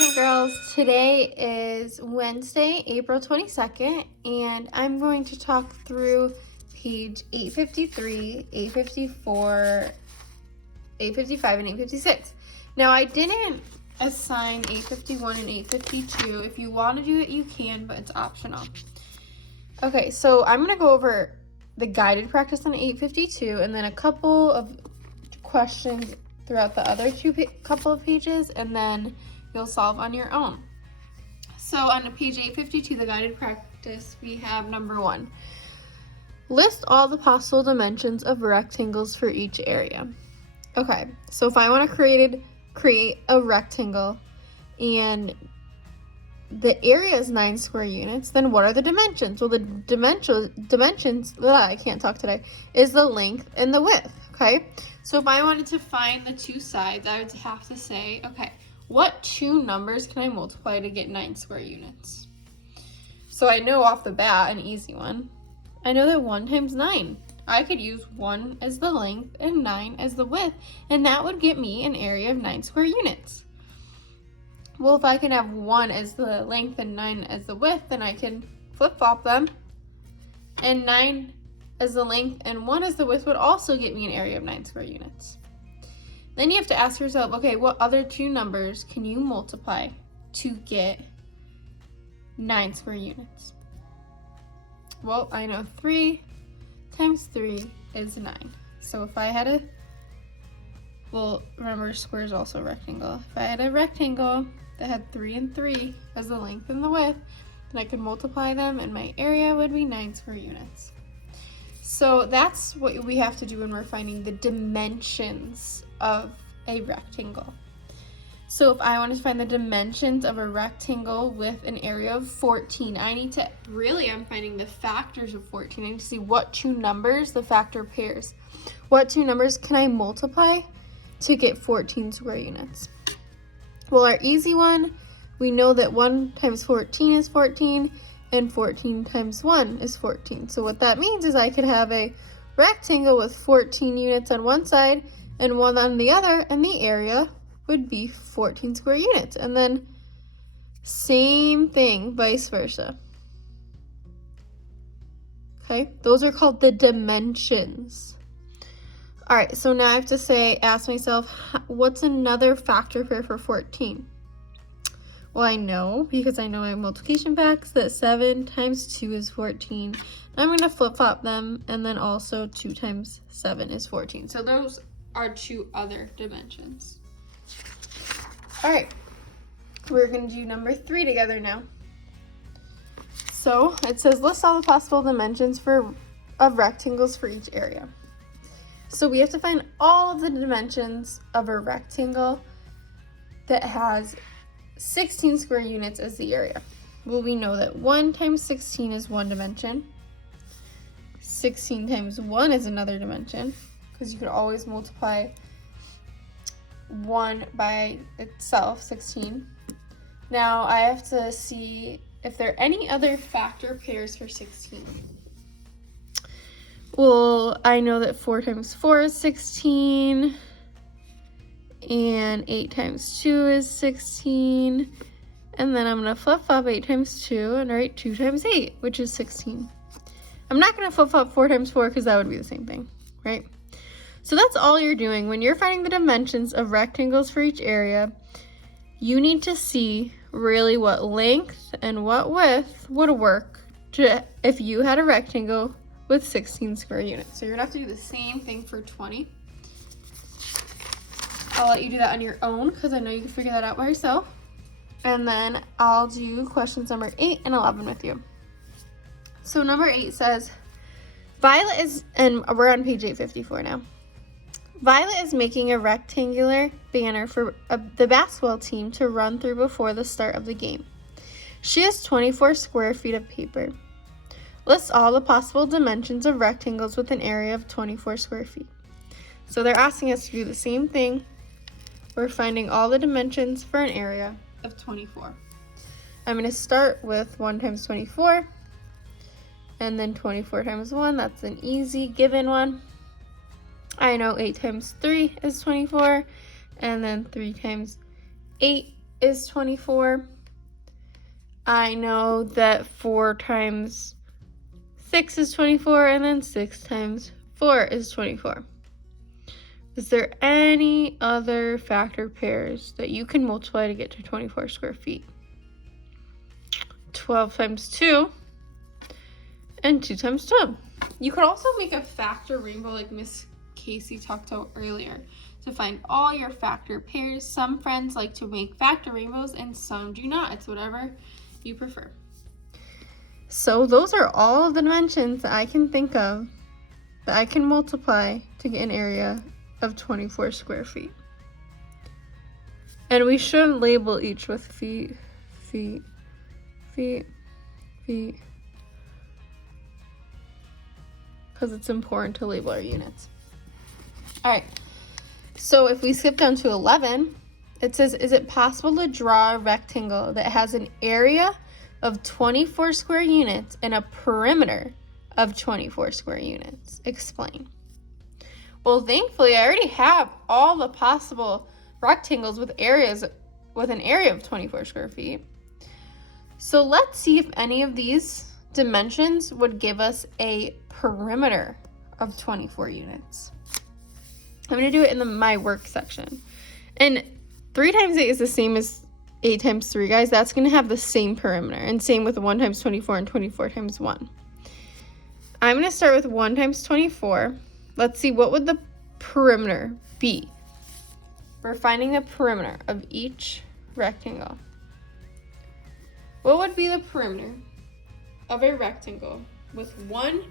and girls. Today is Wednesday, April 22nd, and I'm going to talk through page 853, 854, 855, and 856. Now, I didn't assign 851 and 852. If you want to do it, you can, but it's optional. Okay, so I'm going to go over the guided practice on 852 and then a couple of questions throughout the other couple of pages, and then you'll solve on your own. So on page 852, the guided practice, we have number 1. List all the possible dimensions of rectangles for each area. Okay, so if I want to create a rectangle and the area is 9 square units, then what are the dimensions? Well, the dimensions, I can't talk today, is the length and the width, okay? So if I wanted to find the two sides, I would have to say, okay, what two numbers can I multiply to get 9 square units? So I know off the bat, an easy one. I know that 1 times 9. I could use 1 as the length and 9 as the width, and that would get me an area of 9 square units. Well, if I can have 1 as the length and 9 as the width, then I can flip-flop them. And 9 as the length and 1 as the width would also get me an area of 9 square units. Then you have to ask yourself, okay, what other two numbers can you multiply to get 9 square units? Well, I know 3 times 3 is 9. So if I had a, well, remember square is also a rectangle. If I had a rectangle that had 3 and 3 as the length and the width, then I could multiply them and my area would be 9 square units. So that's what we have to do when we're finding the dimensions of a rectangle. So if I want to find the dimensions of a rectangle with an area of 14, I'm finding the factors of 14. I need to see what two numbers, the factor pairs. What two numbers can I multiply to get 14 square units? Well, our easy one, we know that 1 times 14 is 14, and 14 times 1 is 14. So what that means is I could have a rectangle with 14 units on one side and 1 on the other, and the area would be 14 square units. And then same thing, vice versa. Okay, those are called the dimensions. All right, so now I have to ask myself, what's another factor pair for 14? Well, I know, because I know my multiplication facts, that 7 times 2 is 14. I'm going to flip-flop them, and then also 2 times 7 is 14. So those are two other dimensions. All right, we're going to do number 3 together now. So it says, list all the possible dimensions of rectangles for each area. So we have to find all of the dimensions of a rectangle that has 16 square units as the area. Well, we know that 1 times 16 is one dimension. 16 times 1 is another dimension, because you could always multiply 1 by itself, 16. Now I have to see if there are any other factor pairs for 16. Well, I know that 4 times 4 is 16, and 8 times 2 is 16, and then I'm going to flip-flop 8 times 2 and write 2 times 8, which is 16. I'm not going to flip-flop 4 times 4 because that would be the same thing, right? So that's all you're doing. When you're finding the dimensions of rectangles for each area, you need to see really what length and what width would work if you had a rectangle with 16 square units. So you're gonna have to do the same thing for 20. I'll let you do that on your own because I know you can figure that out by yourself. And then I'll do questions number 8 and 11 with you. So number 8 says, Violet is, and we're on page 854 now. Violet is making a rectangular banner for the basketball team to run through before the start of the game. She has 24 square feet of paper. List all the possible dimensions of rectangles with an area of 24 square feet. So they're asking us to do the same thing. We're finding all the dimensions for an area of 24. I'm going to start with 1 times 24, and then 24 times 1. That's an easy given one. I know 8 times 3 is 24, and then 3 times 8 is 24. I know that 4 times 6 is 24, and then 6 times 4 is 24. Is there any other factor pairs that you can multiply to get to 24 square feet? 12 times 2 and 2 times 12. You could also make a factor rainbow like Miss Casey talked about earlier to find all your factor pairs. Some friends like to make factor rainbows and some do not. It's whatever you prefer. So those are all of the dimensions that I can think of that I can multiply to get an area of 24 square feet. And we should label each with feet, feet, feet, feet, because it's important to label our units. All right, so if we skip down to 11, it says, is it possible to draw a rectangle that has an area of 24 square units and a perimeter of 24 square units? Explain. Well, thankfully, I already have all the possible rectangles with areas with an area of 24 square feet. So let's see if any of these dimensions would give us a perimeter of 24 units. I'm going to do it in my work section. And 3 times 8 is the same as 8 times 3, guys. That's going to have the same perimeter. And same with 1 times 24 and 24 times 1. I'm going to start with 1 times 24. Let's see, what would the perimeter be? We're finding the perimeter of each rectangle. What would be the perimeter of a rectangle with 1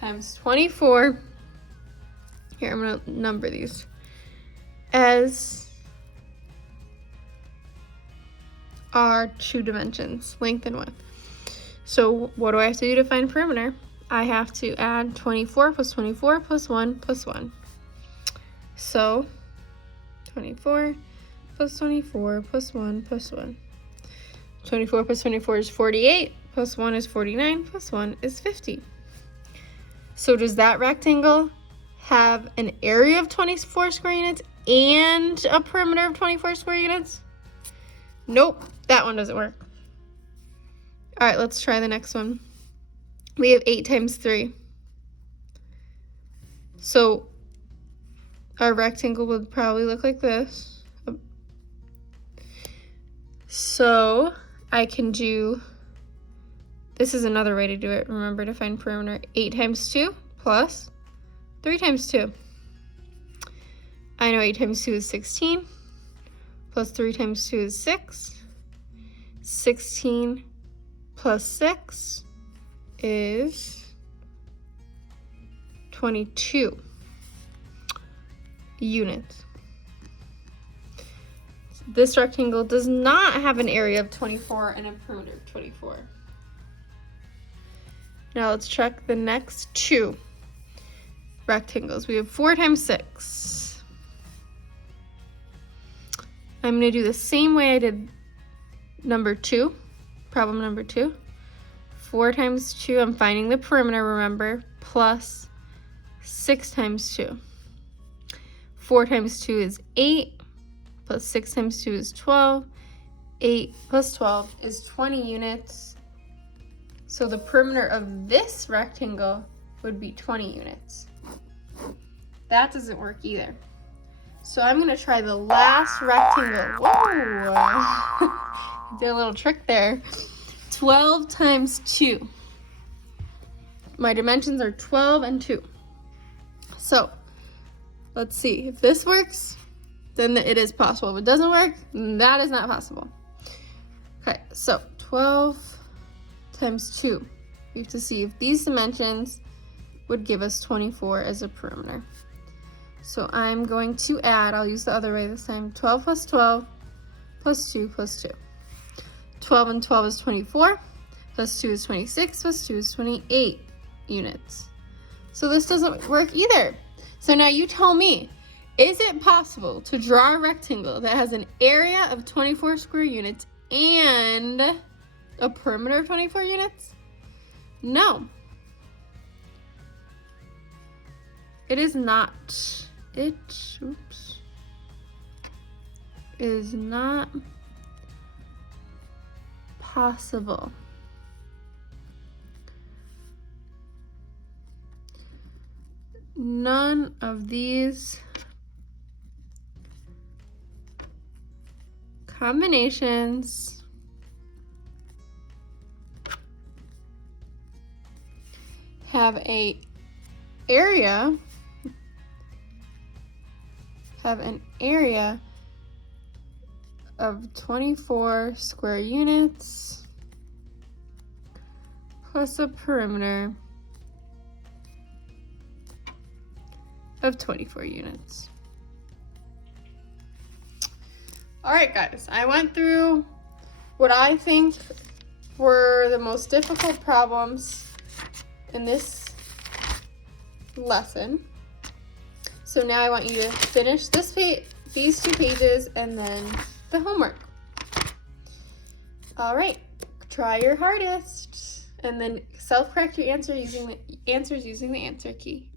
times 24? Here, I'm going to number these as our 2 dimensions, length and width. So what do I have to do to find perimeter? I have to add 24 plus 24 plus 1 plus 1. So 24 plus 24 plus 1 plus 1. 24 plus 24 is 48, plus 1 is 49, plus 1 is 50. So does that rectangle have an area of 24 square units and a perimeter of 24 square units? Nope, that one doesn't work. All right, let's try the next one. We have 8 times 3. So our rectangle would probably look like this. So I can do, this is another way to do it. Remember to find perimeter. 8 times 2 plus 3 times 2. I know 8 times 2 is 16. Plus 3 times 2 is 6. 16 plus 6 is 22 units. This rectangle does not have an area of 24 and a perimeter of 24. Now let's check the next 2 rectangles. We have 4 times 6. I'm going to do the same way I did number 2, problem number 2. 4 times 2, I'm finding the perimeter, remember, plus 6 times 2. 4 times 2 is 8, plus 6 times 2 is 12. 8 plus 12 is 20 units. So the perimeter of this rectangle would be 20 units. That doesn't work either. So I'm going to try the last rectangle. Whoa! Did a little trick there. 12 times 2. My dimensions are 12 and 2. So let's see. If this works, then it is possible. If it doesn't work, that is not possible. Okay, so 12 times 2. We have to see if these dimensions would give us 24 as a perimeter. So I'm going to add, I'll use the other way this time, 12 plus 12 plus 2 plus 2. 12 and 12 is 24, plus 2 is 26, plus 2 is 28 units. So this doesn't work either. So now you tell me, is it possible to draw a rectangle that has an area of 24 square units and a perimeter of 24 units? No. It is not. It is not possible. None of these combinations have an area of 24 square units plus a perimeter of 24 units. All right, guys, I went through what I think were the most difficult problems in this lesson. So now I want you to finish these 2 pages and then the homework. All right, try your hardest and then self-correct your answers using the answer key.